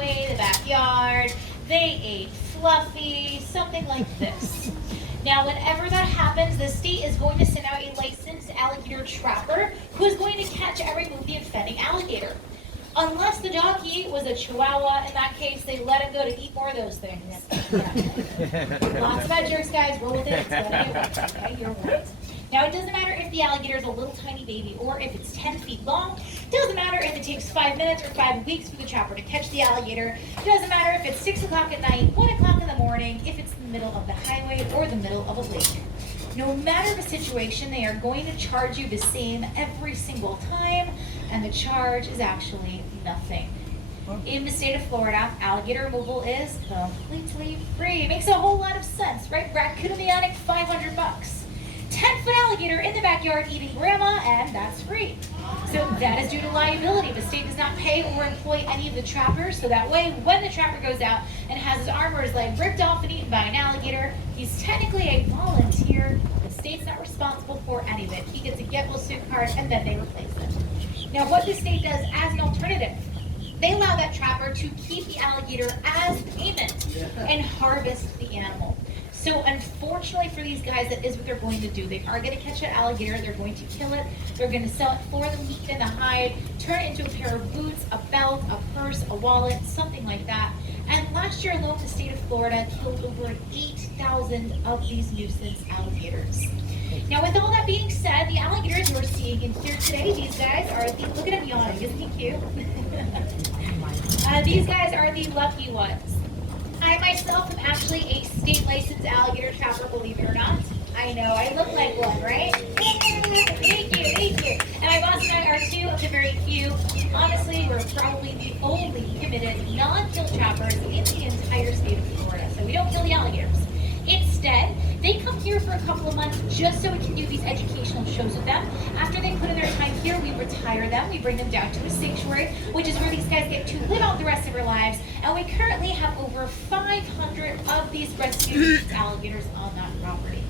highway, the backyard. They ate fluffy, something like this. Now, whenever that happens, the state is going to send out a licensed alligator trapper who is going to catch and remove the offending alligator. Unless the doggy was a Chihuahua, in that case, they let him go to eat more of those things. Yeah. Lots of bad jerks, guys. Roll with it. It's gonna get worse, okay? You're right. Now, it doesn't matter if the alligator is a little tiny baby or if it's 10 feet long. It doesn't matter if it takes 5 minutes or 5 weeks for the trapper to catch the alligator. It doesn't matter if it's 6 o'clock at night, 1 o'clock in the morning, if it's in the middle of the highway or the middle of a lake. No matter the situation, they are going to charge you the same every single time, and the charge is actually nothing. In the state of Florida, alligator removal is completely free. It makes a whole lot of sense, right? Raccoon in the attic, $500. 10-foot alligator in the backyard eating grandma, and that's free. So that is due to liability. The state does not pay or employ any of the trappers, so that way when the trapper goes out and has his arm or his leg ripped off and eaten by an alligator, he's technically a volunteer. The state's not responsible for any of it. He gets a get well suit card and then they replace it. Now what the state does as an alternative, they allow that trapper to keep the alligator as payment and harvest the animal. So unfortunately for these guys, that is what they're going to do. They are going to catch an alligator, they're going to kill it, they're going to sell it for the meat and the hide, turn it into a pair of boots, a belt, a purse, a wallet, something like that. And last year alone, the state of Florida killed over 8,000 of these nuisance alligators. Now with all that being said, the alligators we're seeing in here today, these guys are the, look at him yawning, isn't he cute? These guys are the lucky ones. I myself am actually a state licensed alligator trapper, believe it or not. I know, I look like one, right? Thank you, thank you. And my boss and I are two of the very few. Honestly, we're probably the only committed non-kill trappers in the entire state of Florida. So we don't kill the alligators. Instead, they come here for a couple of months just so we can do these educational shows with them. After they put in their time here, we retire them. We bring them down to a sanctuary, which is where these guys get to live out the rest of their lives. And we currently have over 500 of these rescued alligators on that property.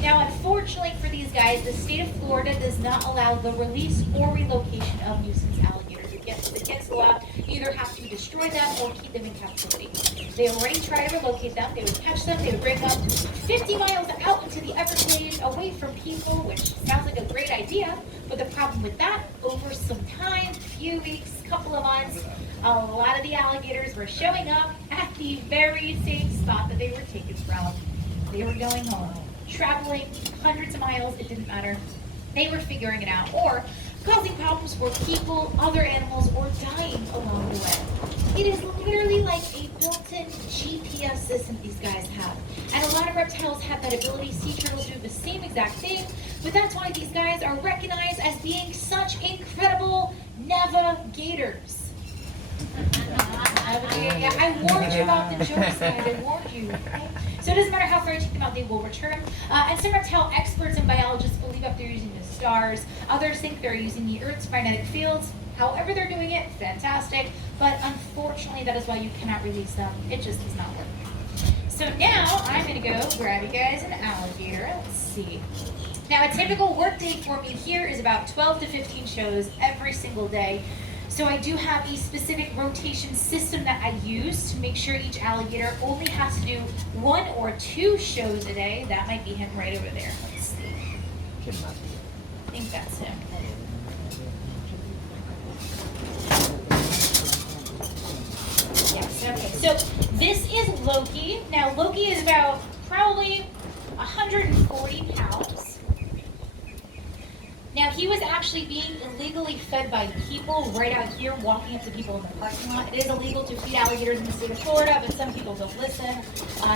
Now, unfortunately for these guys, the state of Florida does not allow the release or relocation of nuisance alligators. The kids go out, you either have to destroy them or keep them in captivity. They already try to relocate them. They would catch them, they would bring them 50 miles out into the Everglades away from people, which sounds like a great idea, but the problem with that, over some time, few weeks, couple of months, a lot of the alligators were showing up at the very same spot that they were taken from. They were going home, traveling hundreds of miles, it didn't matter. They were figuring it out, or causing problems for people, other animals, or dying along the way. It is literally like a built-in GPS system these guys have. And a lot of reptiles have that ability. Sea turtles do the same exact thing, but that's why these guys are recognized as being such incredible navigators. I warned you about the jokes, guys. I warned you. Okay? So it doesn't matter how far you take them out, they will return. And some reptile experts and biologists believe that they're using the stars. Others think they're using the Earth's magnetic fields. However they're doing it, fantastic. But unfortunately, that is why you cannot release them. It just does not work. So now I'm going to go grab you guys an alligator. Let's see. Now a typical work day for me here is about 12 to 15 shows every single day. So I do have a specific rotation system that I use to make sure each alligator only has to do 1 or 2 shows a day. That might be him right over there. Let's see. I think that's him. Yes, okay. So this is Loki. Now Loki is about probably 140 pounds. Now, he was actually being illegally fed by people right out here, walking up to people in the parking lot. It is illegal to feed alligators in the state of Florida, but some people don't listen.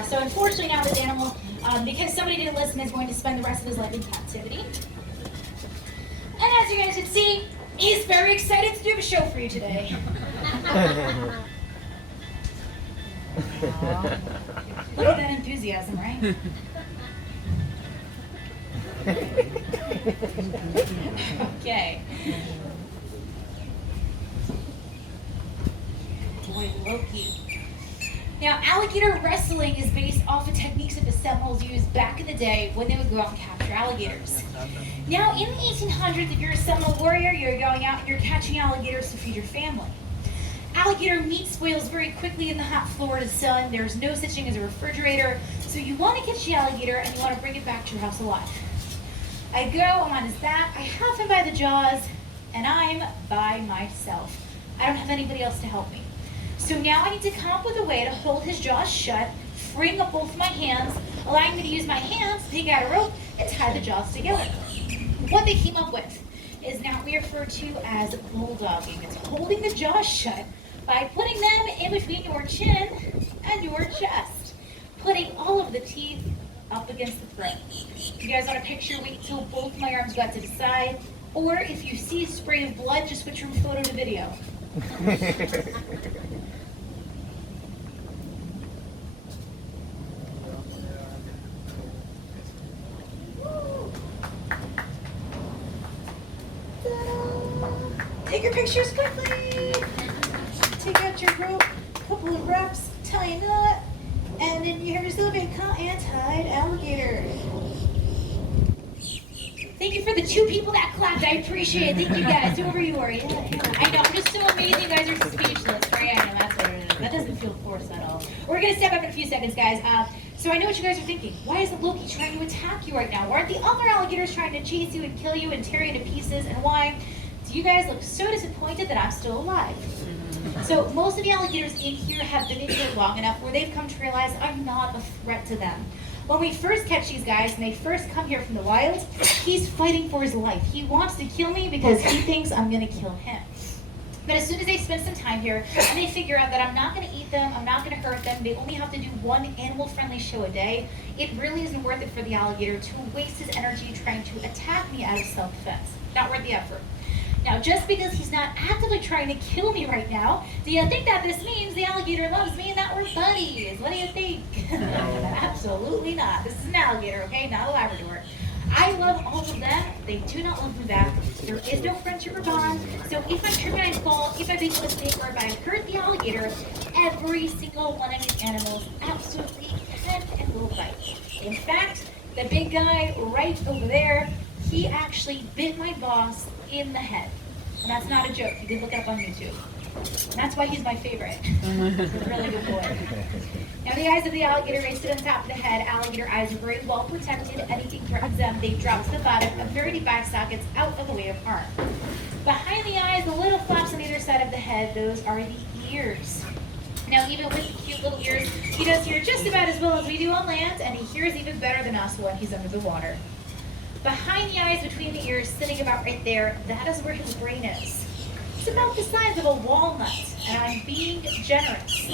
So unfortunately now this animal, because somebody didn't listen, is going to spend the rest of his life in captivity. And as you guys can see, he's very excited to do a show for you today. Look at that enthusiasm, right? Okay. Boy, Loki. Now, alligator wrestling is based off of techniques that the Seminoles used back in the day when they would go out and capture alligators. Now, in the 1800s, if you're a Seminole warrior, you're going out and you're catching alligators to feed your family. Alligator meat spoils very quickly in the hot Florida sun. There's no such thing as a refrigerator. So you want to catch the alligator and you want to bring it back to your house alive. I go, I'm on his back, I have him by the jaws, and I'm by myself. I don't have anybody else to help me. So now I need to come up with a way to hold his jaws shut, freeing up both of my hands, allowing me to use my hands to take out a rope and tie the jaws together. What they came up with is now we refer to as bulldogging. It's holding the jaws shut by putting them in between your chin and your chest, putting all of the teeth up against the throat. If you guys want a picture, wait till both my arms go out to the side, or if you see a spray of blood, just switch from photo to video. Take your pictures quickly. Take out your rope, couple of reps, tie a knot, and then you have yourself a caught and tied alligator. Thank you for the 2 people that clapped. I appreciate it. Thank you guys. Whoever you are. Yeah. I know. I'm just so amazing. You guys are speechless. Right? I know. That's what it is. That doesn't feel forced at all. We're going to step up in a few seconds, guys. So I know what you guys are thinking. Why is Loki trying to attack you right now? Why aren't the other alligators trying to chase you and kill you and tear you to pieces? And why do you guys look so disappointed that I'm still alive? So most of the alligators in here have been in here long enough where they've come to realize I'm not a threat to them. When we first catch these guys and they first come here from the wild, he's fighting for his life. He wants to kill me because he thinks I'm going to kill him. But as soon as they spend some time here and they figure out that I'm not going to eat them, I'm not going to hurt them, they only have to do one animal-friendly show a day, it really isn't worth it for the alligator to waste his energy trying to attack me out of self-defense. Not worth the effort. Now, just because he's not actively trying to kill me right now, do you think that this means the alligator loves me and that we're buddies? What do you think? Absolutely not. This is an alligator, okay? Not a Labrador. I love all of them. They do not love me back. There is no friendship or bond. So if I trip and I fall, if I make a mistake, or if I hurt the alligator, every single one of these animals absolutely can and will bite. In fact, the big guy right over there, he actually bit my boss in the head. And that's not a joke. You can look it up on YouTube. And that's why he's my favorite. He's a really good boy. Now the eyes of the alligator, they sit on top of the head. Alligator eyes are very well protected. Anything threatens them, they drop to the bottom of very deep eye sockets out of the way of harm. Behind the eyes, the little flaps on either side of the head, those are the ears. Now even with the cute little ears, he does hear just about as well as we do on land, and he hears even better than us when he's under the water. Behind the eyes, between the ears, sitting about right there, that is where his brain is. It's about the size of a walnut, and I'm being generous.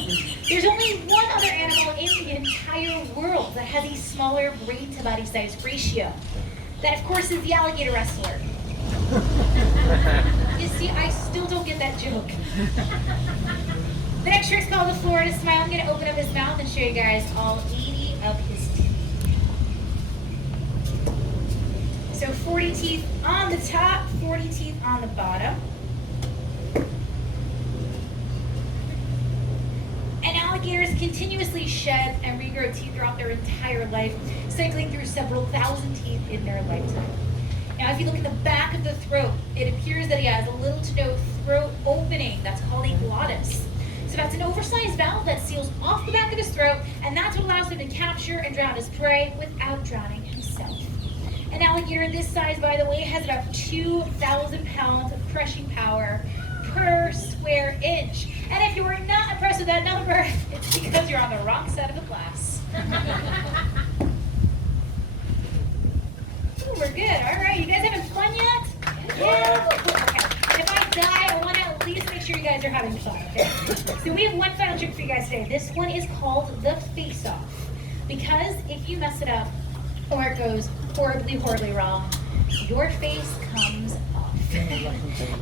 There's only one other animal in the entire world that has a smaller brain to body size ratio. That, of course, is the alligator wrestler. You see, I still don't get that joke. The next trick's called the Florida Smile. I'm going to open up his mouth and show you guys all 80 of his teeth. So 40 teeth on the top, 40 teeth on the bottom. And alligators continuously shed and regrow teeth throughout their entire life, cycling through several thousand teeth in their lifetime. Now, if you look at the back of the throat, it appears that he has a little to no throat opening. That's called a glottis. So that's an oversized valve that seals off the back of his throat, and that's what allows him to capture and drown his prey without drowning himself. An alligator this size, by the way, has about 2,000 pounds of crushing power per square inch. And if you are not impressed with that number, it's because you're on the wrong side of the glass. Ooh, we're good. All right, you guys having fun yet? Yeah. Okay. And if I die, I want to at least make sure you guys are having fun. Okay? So we have one final trick for you guys today. This one is called the face-off. Because if you mess it up, or it goes horribly, horribly wrong, your face comes off.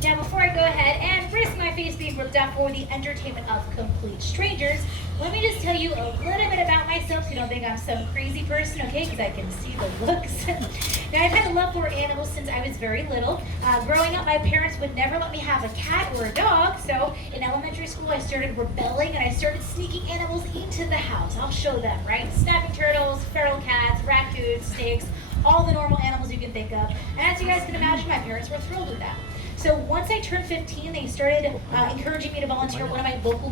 Now, before I go ahead and risk my face being ripped off for the entertainment of complete strangers, let me just tell you a little bit about myself so you don't think I'm some crazy person, okay? Because I can see the looks. Now, I've had a love for animals since I was very little. Growing up, my parents would never let me have a cat or a dog, so in elementary school, I started rebelling and I started sneaking animals into the house. I'll show them, right? Snapping turtles, feral cats, raccoons, snakes, all the normal animals you can think of. And as you guys can imagine, my parents were thrilled with that. So once I turned 15, they started encouraging me to volunteer at one of my local